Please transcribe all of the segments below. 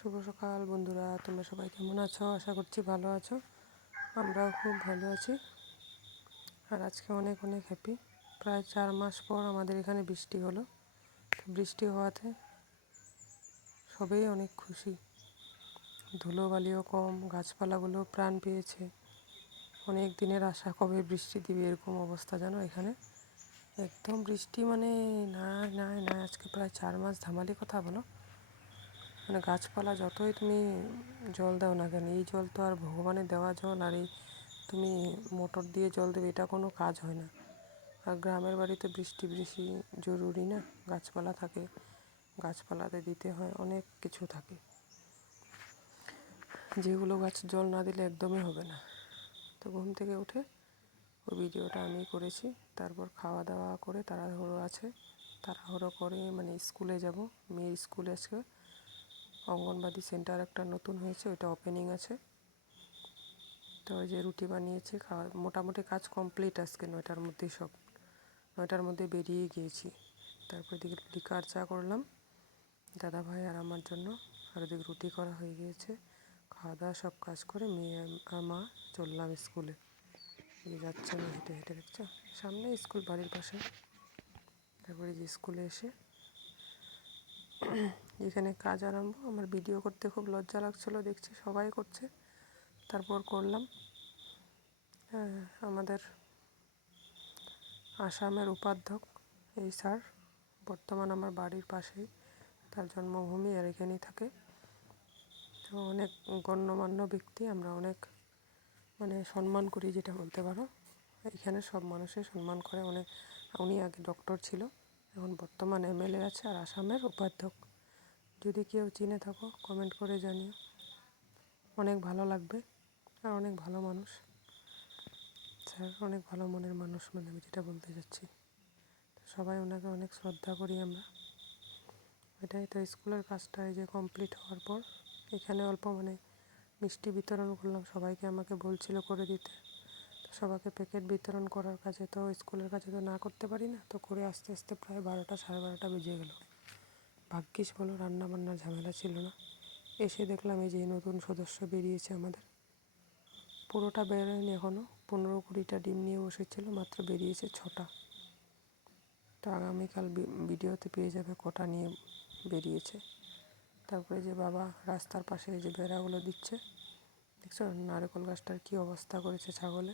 শুভ সকাল বন্ধুরা, তোমরা সবাই কেমন আছো? আশা করছি ভালো আছো। আমরাও খুব ভালো আছি। আর আজকে অনেক অনেক হ্যাপি। প্রায় 4 মাস পর আমাদের এখানে বৃষ্টি হলো। বৃষ্টি হওয়াতে সবাই অনেক খুশি। ধুলোবালিও কম, গাছপালাগুলো প্রাণ পেয়েছে। অনেক দিনের আশা, কবে বৃষ্টি দিবে এরকম অবস্থা জানো এখানে। একদম বৃষ্টি মানে না না না, আজকে প্রায় 4 মাস ধামালি কথা বলো। মানে গাছপালা যতই তুমি জল দাও না কেন, এই জল তো আর ভগবানের দেওয়া জল, আর এই তুমি মোটর দিয়ে জল দেবে, এটা কোনো কাজ হয় না। আর গ্রামের বাড়িতে বৃষ্টি বেশি জরুরি না, গাছপালা থাকে, গাছপালাতে দিতে হয়, অনেক কিছু থাকে যেগুলো গাছ জল না দিলে একদমই হবে না। তো ঘুম থেকে উঠে ওই ভিডিওটা আমি করেছি। তারপর খাওয়া দাওয়া করে তাড়াহুড়ো করে মানে স্কুলে যাব। মেয়ের স্কুলে আজকে অঙ্গনবাড়ি সেন্টার একটা নতুন হয়েছে, ওইটা ওপেনিং আছে। তো ওই যে রুটি বানিয়েছি, খাওয়া মোটামুটি কাজ কমপ্লিট আজকে 9টার মধ্যেই, সব 9টার মধ্যে বেরিয়ে গিয়েছি। তারপর এদিকে লিকার চা করলাম দাদা ভাই আর আমার জন্য, আর ওদিকে রুটি করা হয়ে গিয়েছে। খাওয়া দাওয়া সব কাজ করে মেয়ে আর মা চললাম স্কুলে। এই যাচ্ছে আমি হেঁটে হেঁটে, দেখছো সামনে স্কুল, বাড়ির পাশে। তারপরে যে স্কুলে এসে এখানে কাজ আরম্ভ। আমার ভিডিও করতে খুব লজ্জা লাগছিলো, দেখছি সবাই করছে, তারপর করলাম। আমাদের আসামের উপাধ্যক্ষ এই স্যার, বর্তমান আমার বাড়ির পাশেই, তার জন্মভূমি আর এখানেই থাকে। তো অনেক গণ্যমান্য ব্যক্তি, আমরা অনেক মানে সম্মান করি, যেটা বলতে পারো। এখানে সব মানুষের সম্মান করে অনেক। উনি আগে ডক্টর ছিল, এখন বর্তমান এমএলএ আছে আর আসামের উপাধ্যক্ষ। যদি কেউ চিনে থাকো কমেন্ট করে জানিও, অনেক ভালো লাগবে। আর অনেক ভালো মানুষ স্যার, অনেক ভালো মনের মানুষ, মানে আমি যেটা বলতে চাচ্ছি। সবাই ওনাকে অনেক শ্রদ্ধা করি আমরা। এটাই তো স্কুলের কাজটা এই যে কমপ্লিট হওয়ার পর এখানে অল্প মানে মিষ্টি বিতরণ করলাম সবাইকে, আমাকে বলছিল করে দিতে। তো সবাইকে প্যাকেট বিতরণ করার কাজে, তো স্কুলের কাজে তো না করতে পারি না, তো করে আস্তে আস্তে প্রায় 12টা সাড়ে 12টা বেজে গেল। ভাগ্যিস বলো রান্না বান্নার ঝামেলা ছিল না। এসে দেখলাম এই যে নতুন সদস্য বেরিয়েছে আমাদের, পুরোটা বেরোয়নি এখনও, 15-20টা ডিম নিয়ে বসেছিল, মাত্র বেরিয়েছে 6টা। তো আগামীকাল ভিডিওতে পেয়ে যাবে কটা নিয়ে বেরিয়েছে। তারপরে যে বাবা রাস্তার পাশে এই যে বেড়াগুলো দিচ্ছে, দেখছো নারকেল গাছটার কী অবস্থা করেছে ছাগলে।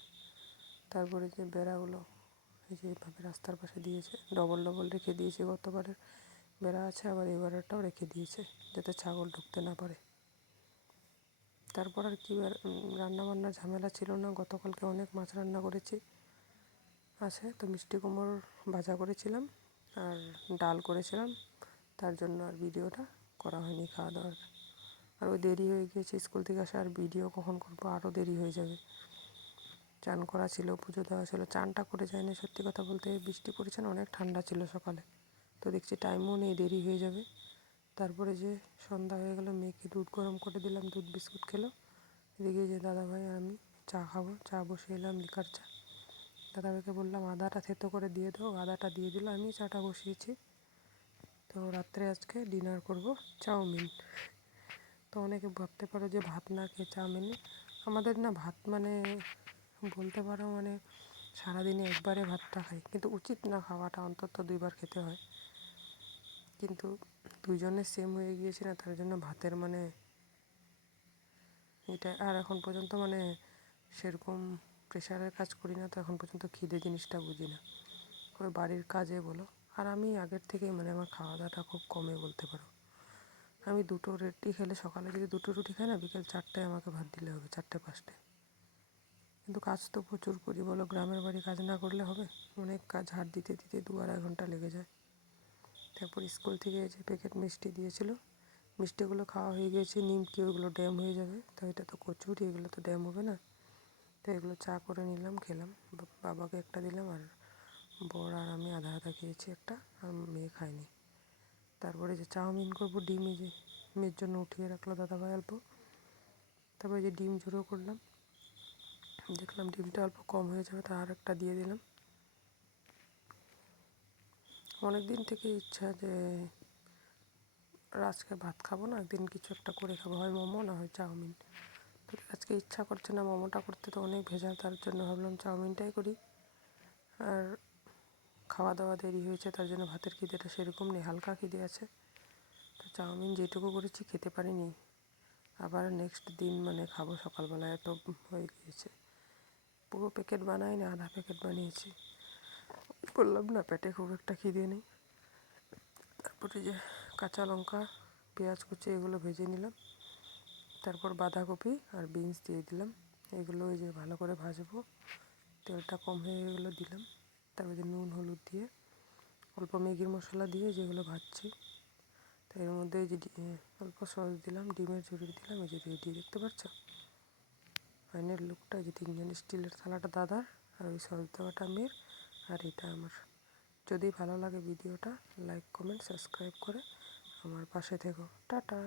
তারপরে যে বেড়াগুলো এই যে এইভাবে রাস্তার পাশে দিয়েছে, ডবল ডবল রেখে দিয়েছে, গতবারের বেড়া আছে, আবার এবারেরটাও রেখে দিয়েছে যাতে ছাগল ঢুকতে না পারে। তারপর আর কি রান্নাবান্নার ঝামেলা ছিল না। গতকালকে অনেক মাছ রান্না করেছি আছে, তো মিষ্টি কুমড়োর ভাজা করেছিলাম আর ডাল করেছিলাম, তার জন্য আর ভিডিওটা করা হয়নি খাওয়া দাওয়ার। আর ওই দেরি হয়ে গিয়েছে স্কুল থেকে আসা, আর ভিডিও কখন করবো, আরও দেরি হয়ে যাবে। চান করা ছিল, পুজো দেওয়া ছিল, চানটা করে যায়নি সত্যি কথা বলতে। বৃষ্টি পড়েছে না, অনেক ঠান্ডা ছিল সকালে, তো দেখছি টাইমও নেই, দেরি হয়ে যাবে। তারপরে যে সন্ধ্যা হয়ে গেল, মেয়েকে দুধ গরম করে দিলাম, দুধ বিস্কুট খেলো। এদিকে যে দাদাভাই আর আমি চা খাবো, চা বসিয়ে এলাম, লিকার চা। দাদাভাইকে বললাম আদাটা থেতো করে দিয়ে দাও, আদাটা দিয়ে দিল, আমি চাটা বসিয়েছি। তো রাত্রে আজকে ডিনার করব চাউমিন। তো অনেকে ভাবতে পারো যে ভাত না খেয়ে চাউমিন, আমাদের না ভাত মানে বলতে পারো মানে সারাদিনে একবারে ভাতটা খাই, কিন্তু উচিত না খাওয়াটা, অন্তত 2বার খেতে হয়। কিন্তু দুজনের সেম হয়ে গিয়েছে না, তার জন্য ভাতের মানে এটা। আর এখন পর্যন্ত মানে সেরকম প্রেশারের কাজ করি না, তো এখন পর্যন্ত খিদে জিনিসটা বুঝি না, ওই বাড়ির কাজে বলো। আর আমি আগের থেকেই মানে আমার খাওয়া দাওয়াটা খুব কমে বলতে পারো। আমি 2টো রুটি খেলে, সকালে যদি 2টো রুটি খাই না, বিকেল 4টায় আমাকে ভাত দিলে হবে, 4টে-5টায়। কিন্তু কাজ তো প্রচুর করি বলো, গ্রামের বাড়ি কাজ না করলে হবে? অনেক কাজ, ঝাড় দিতে দিতে 2-2.5 ঘন্টা লেগে যায়। তারপর স্কুল থেকে যে প্যাকেট মিষ্টি দিয়েছিল, মিষ্টিগুলো খাওয়া হয়ে গিয়েছে, নিমকি ওইগুলো ড্যাম হয়ে যাবে, তো এটা তো কচুরি, এগুলো তো ড্যাম হবে না। তো এগুলো চা করে নিলাম, খেলাম, বাবাকে একটা দিলাম, আর বড় আর আমি আধা আধা খেয়েছি একটা, আর মেয়ে খায়নি। তারপরে যে চাউমিন করবো, ডিমে যে মেয়ের জন্য উঠিয়ে রাখলো দাদাভাই অল্প, তারপরে যে ডিম ঝুড়ো করলাম, দেখলাম ডিমটা অল্প কম হয়ে যাবে, তা আর একটা দিয়ে দিলাম। অনেক দিন থেকে ইচ্ছা যে আজকে ভাত খাবো না, একদিন কিছু একটা করে খাবো, হয় মোমো না হয় চাউমিন। তো আজকে ইচ্ছা করছে না মোমোটা করতে, তো অনেক ভেজাল, তার জন্য ভাবলাম চাউমিনটাই করি। আর খাওয়া দাওয়া দেরি হয়েছে, তার জন্য ভাতের খিদেটা সেরকম নেই, হালকা খিদে আছে। তো চাউমিন যেটুকু করেছি খেতে পারিনি, আবার নেক্সট দিন মানে খাবো সকালবেলা, এত হয়ে গিয়েছে। পুরো প্যাকেট বানাই না, আধা প্যাকেট বানিয়েছি। বললাম না পেটে খুব একটা খিদে নেই। তারপরে যে কাঁচা লঙ্কা, পেঁয়াজ কুচি এগুলো ভেজে নিলাম, তারপর বাঁধাকপি আর বিনস দিয়ে দিলাম। এগুলো ওই যে ভালো করে ভাজবো, তেলটা কম হয়ে এগুলো দিলাম। তারপরে নুন হলুদ দিয়ে অল্প ম্যাগি মশলা দিয়ে যেগুলো ভাজছি, তো এর মধ্যে এই যে অল্প সস দিলাম, ডিমের ঝুড়ি দিলাম। এই যে রেডি, দেখতে পাচ্ছ ফাইনাল লুকটা। এই যে তিনজন, স্টিলের থালাটা দাদার, আর ওই সস দেওয়াটা মেয়ের, আর এটা আমার। যদি ভালো লাগে ভিডিওটা লাইক কমেন্ট সাবস্ক্রাইব করে আমার পাশে থেকো। টাটা।